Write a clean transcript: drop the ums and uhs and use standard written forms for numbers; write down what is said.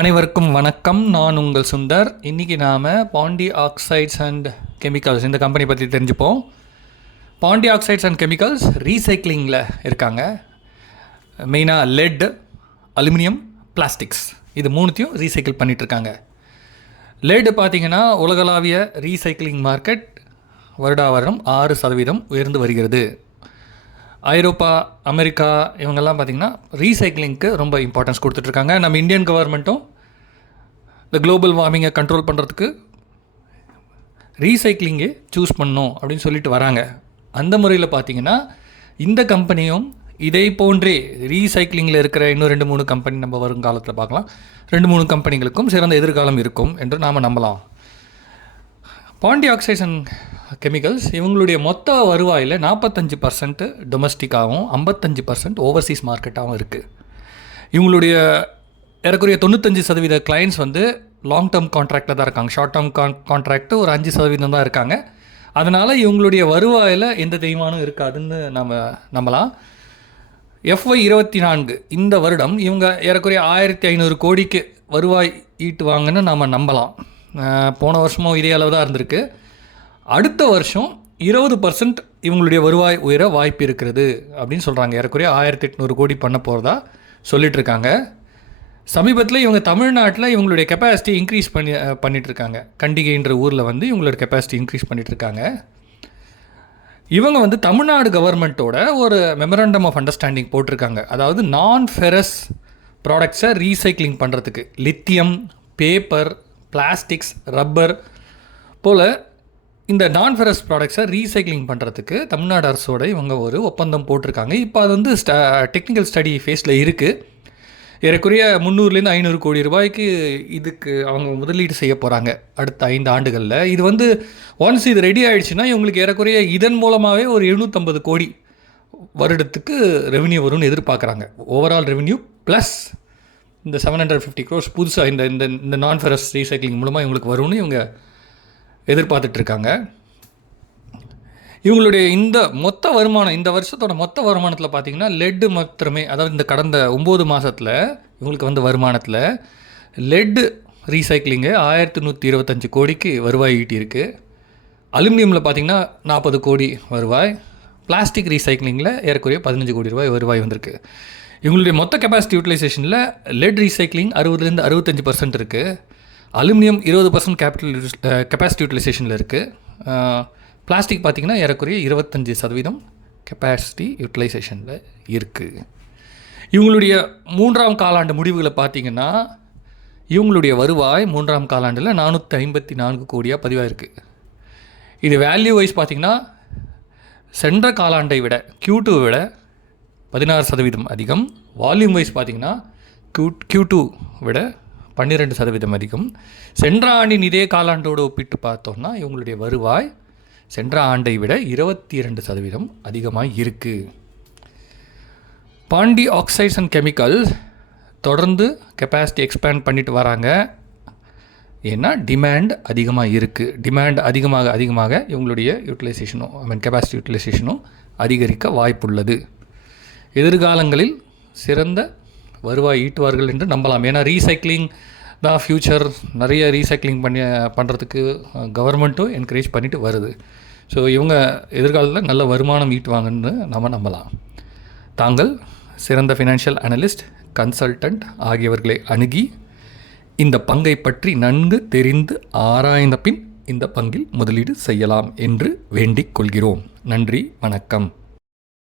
அனைவருக்கும் வணக்கம். நான் உங்கள் சுந்தர். இன்றைக்கி நாம் பாண்டி ஆக்சைட்ஸ் அண்ட் கெமிக்கல்ஸ் இந்த கம்பெனி பற்றி தெரிஞ்சுப்போம். பாண்டி ஆக்சைட்ஸ் அண்ட் கெமிக்கல்ஸ் ரீசைக்ளிங்கில் இருக்காங்க. மெயினாக லெட், அலுமினியம், பிளாஸ்டிக்ஸ் இது மூணுத்தையும் ரீசைக்கிள் பண்ணிகிட்ருக்காங்க. லெட் பார்த்திங்கன்னா உலகளாவிய ரீசைக்ளிங் மார்க்கெட் வருடா வருடம் 6% உயர்ந்து வருகிறது. ஐரோப்பா, அமெரிக்கா இவங்கெல்லாம் பார்த்திங்கன்னா ரீசைக்ளிங்க்கு ரொம்ப இம்பார்ட்டன்ஸ் கொடுத்துட்ருக்காங்க. நம்ம இந்தியன் கவர்மெண்ட்டும் இந்த குளோபல் வார்மிங்கை கண்ட்ரோல் பண்ணுறதுக்கு ரீசைக்ளிங்கே சூஸ் பண்ணணும் அப்படின்னு சொல்லிட்டு வராங்க. அந்த முறையில் பார்த்திங்கன்னா இந்த கம்பெனியும் இதை போன்றே ரீசைக்ளிங்கில் இருக்கிற இன்னும் 2-3 கம்பெனி நம்ம வருங்காலத்தில் பார்க்கலாம். 2-3 கம்பெனிகளுக்கும் சிறந்த எதிர்காலம் இருக்கும் என்று நாம் நம்பலாம். பாண்டி ஆக்சைட்ஸ் அண்ட் கெமிக்கல்ஸ் இவங்களுடைய மொத்த வருவாயில் 45% டொமஸ்டிக்காகவும் 55% ஓவர்சீஸ் மார்க்கெட்டாகவும் இருக்குது. இவங்களுடைய ஏறக்குறைய 95% கிளைண்ட்ஸ் லாங் டேர்ம் கான்ட்ராக்டில் தான் இருக்காங்க. ஷார்ட் டேர்ம் கான்ட்ராக்ட் ஒரு 5% தான் இருக்காங்க. அதனால் இவங்களுடைய வருவாயில் எந்த தேய்மானம் இருக்காதுன்னு நம்ம நம்பலாம். FY24 இந்த வருடம் இவங்க ஏறக்குறைய 1500 கோடிக்கு வருவாய் ஈட்டுவாங்கன்னு நம்ம நம்பலாம். போன வருஷமும் இதே அளவு தான் இருந்திருக்கு. அடுத்த வருஷம் 20% இவங்களுடைய வருவாய் உயர வாய்ப்பு இருக்கிறது அப்படின்னு சொல்கிறாங்க. ஏறக்குறைய 1800 கோடி பண்ண போகிறதா சொல்லிகிட்ருக்காங்க. சமீபத்தில் இவங்க தமிழ்நாட்டில் இவங்களுடைய கெப்பாசிட்டி இன்க்ரீஸ் பண்ணிகிட்ருக்காங்க. கண்டிகைன்ற ஊரில் இவங்களோட கெப்பாசிட்டி இன்க்ரீஸ் பண்ணிகிட்ருக்காங்க. இவங்க தமிழ்நாடு கவர்மெண்ட்டோட ஒரு மெமரண்டம் ஆஃப் அண்டர்ஸ்டாண்டிங் போட்டிருக்காங்க. அதாவது நான் ஃபெரஸ் ப்ராடக்ட்ஸை ரீசைக்ளிங் பண்ணுறதுக்கு லித்தியம், பேப்பர், பிளாஸ்டிக்ஸ், ரப்பர் போல் இந்த நான் ஃபெரஸ் ப்ராடக்ட்ஸை ரீசைக்ளிங் பண்ணுறதுக்கு தமிழ்நாடு அரசோட இவங்க ஒரு ஒப்பந்தம் போட்டிருக்காங்க. இப்போ அது டெக்னிக்கல் ஸ்டடி ஃபேஸில் இருக்குது. ஏறக்குறைய 300-500 கோடி ரூபாய்க்கு இதுக்கு அவங்க முதலீடு செய்ய போகிறாங்க அடுத்த 5 ஆண்டுகளில். இது ஒன்ஸ் இது ரெடி ஆகிடுச்சுன்னா இவங்களுக்கு ஏறக்குறைய இதன் மூலமாகவே ஒரு 750 கோடி வருடத்துக்கு ரெவென்யூ வரும்னு எதிர்பார்க்குறாங்க. ஓவரால் ரெவென்யூ ப்ளஸ் இந்த 750 crores புதுசாக இந்த இந்த நான் ஃபெரஸ் ரீசைக்ளிங் மூலமாக இவங்களுக்கு வரும்னு இவங்க எதிர்பார்த்துட்ருக்காங்க. இவங்களுடைய இந்த மொத்த வருமானம், இந்த வருஷத்தோட மொத்த வருமானத்தில் பார்த்திங்கன்னா லெட்டு மாத்திரமே, அதாவது இந்த கடந்த 9 மாதத்தில் இவங்களுக்கு வருமானத்தில் லெட்டு ரீசைக்ளிங்கு 1125 கோடிக்கு வருவாய் ஈட்டியிருக்கு. அலுமினியமில் பார்த்திங்கன்னா 40 கோடி வருவாய். பிளாஸ்டிக் ரீசைக்ளிங்கில் ஏறக்குறைய 15 கோடி ரூபாய் வருவாய் வந்திருக்கு. இவங்களுடைய மொத்த கெப்பாசிட்டி யூட்டிலைசேஷனில் லெட் ரீசைக்ளிங் 60-65% இருக்குது. அலுமினியம் 20% கெப்பாசிட்டி யூட்டிலைசேஷனில் இருக்குது. பிளாஸ்டிக் பார்த்திங்கன்னா ஏறக்குறைய 25% கெப்பாசிட்டி யூட்டிலைசேஷனில் இருக்குது. இவங்களுடைய 3ஆம் காலாண்டு முடிவுகளை பார்த்திங்கன்னா இவங்களுடைய வருவாய் 3ஆம் காலாண்டில் 454 கோடியாக பதிவாயிருக்கு. இது வேல்யூ வைஸ் பார்த்திங்கன்னா சென்ற காலாண்டை விட Q2 விட 16% அதிகம். வால்யூம் வைஸ் பார்த்திங்கன்னா Q2 விட 12% அதிகம். சென்ற ஆண்டின் இதே காலாண்டோடு ஒப்பிட்டு பார்த்தோம்னா இவங்களுடைய வருவாய் சென்ற ஆண்டை விட 22% அதிகமாக இருக்குது. பாண்டி ஆக்சைட்ஸ் அண்ட் கெமிக்கல் தொடர்ந்து கெப்பாசிட்டி எக்ஸ்பேண்ட் பண்ணிட்டு வராங்க. ஏன்னா டிமாண்ட் அதிகமாக இருக்குது. டிமாண்ட் அதிகமாக இவங்களுடைய யூட்டிலைசேஷனும் கெப்பாசிட்டி யூட்டிலைசேஷனும் அதிகரிக்க வாய்ப்புள்ளது. எதிர்காலங்களில் சிறந்த வருவாய் ஈட்டுவார்கள் என்று நம்பலாம். ஏன்னா ரீசைக்ளிங் தான் ஃப்யூச்சர். நிறைய ரீசைக்ளிங் பண்ணுறதுக்கு கவர்மெண்ட்டும் என்கரேஜ் பண்ணிட்டு வருது. ஸோ இவங்க எதிர்காலத்தில் நல்ல வருமானம் ஈட்டுவாங்கன்னு நம்ம நம்பலாம். தாங்கள் சிறந்த ஃபினான்ஷியல் அனலிஸ்ட், கன்சல்டன்ட் ஆகியவர்களை அணுகி இந்த பங்கை பற்றி நன்கு தெரிந்து ஆராய்ந்த பின் இந்த பங்கில் முதலீடு செய்யலாம் என்று வேண்டிக் கொள்கிறோம். நன்றி, வணக்கம்.